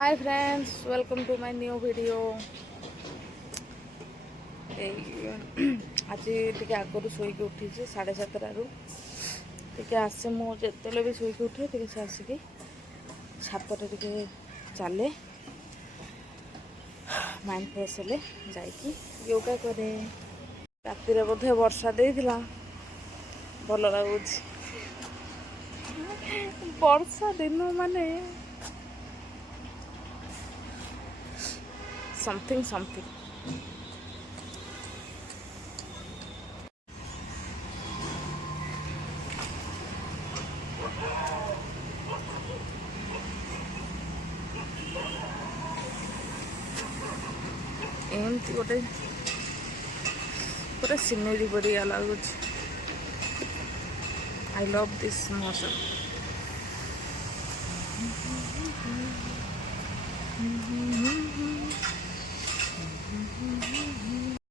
Hi friends, welcome to my new video. आज टे आगु शोक उठी 7:30 टे आसे मुझे भी शोक उठे टे से आसिक छापर टे चले माइंड फ्रेश हेले जाइकी योगा करे। रातिर बोधे वर्षा देला भल लगुच वर्षा दिन माने something एमती गोटे पूरा सीनरी बढ़िया लगुच। आई लव दिस मौसम।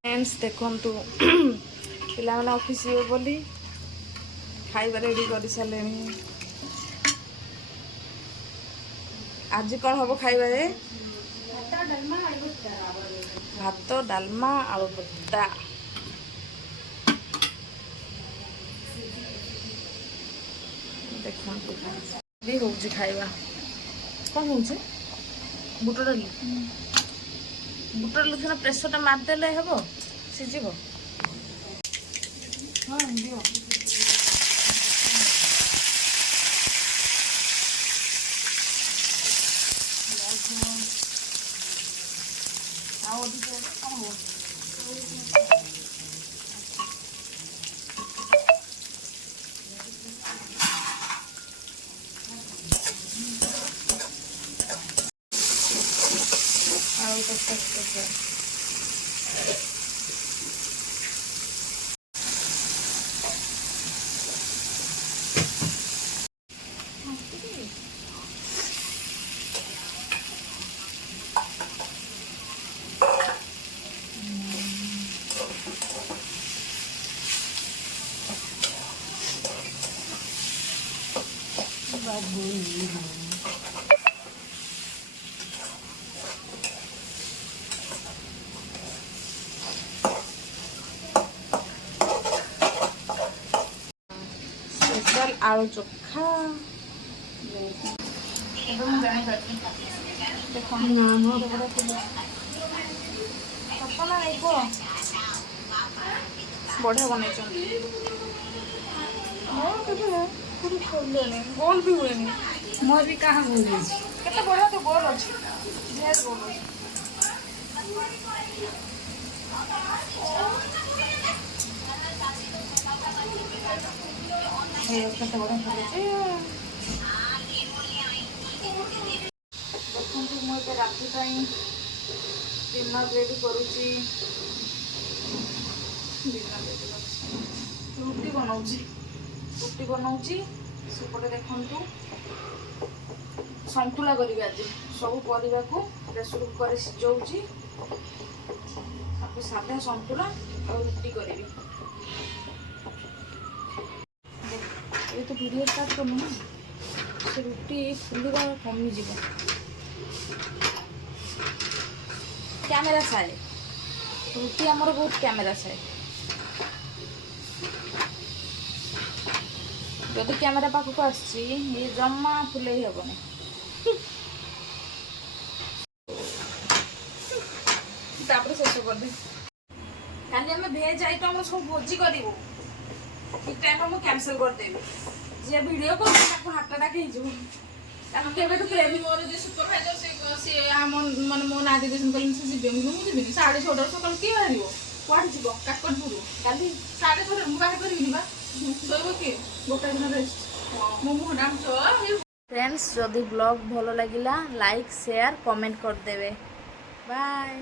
फ्रेंड्स देखु पिला मैंने ऑफिस ये बोली खाइबा रेडी कर सारे। आज कौन हम खाइबा रे? भात डालमा आलू भर्ता। देखो भी हो खाइबा कौन हो बुट डाली बुट डाली सीना प्रेसर टा मारदेले हे सीझ। हाँ दियो स्पेशल आलू चोखा। बढ़िया बन गोल भी हुए मोर भी कहाँ केते बढ़िया तो गोल अच्छी ढेर गोल केते बढ़िया देखु मुझे राति डिनर रेडी करुची। रुटी बनाऊँगी सेपटे देखु संतुला करी। आज सब परिवा को प्रेसर कुकर सिझाऊँगी साधा संतुला और रुटी करी। ये तो वीडियो स्टार्ट करनी ना से रुटी फुलवा कमी जीव कैमेरा साए रुटी आमर बहुत कैमेरा साए। जदि कैमेरा पाखक आसी ये जमा फुले हेबनी। शेष कर काली आम भेज आइटम सब भोजी करूँ ठीक टाइम में कैंसल करदेवी जे वीडियो कर हार्ट अटैक मोर जो सुपरभाइजर से माने मो ना देदेसन कहले से जीवे मुझे 6:30 सकाल किए बाहर कौन जीव काकटपुर काली 6:30 मुझे बाहर करी बा सोब किए गोटे दिन रेस्ट मो मुह डाम। फ्रेंड्स जदि ब्लॉग भल लगिला लाइक शेयर कमेंट कर देवे। बाय।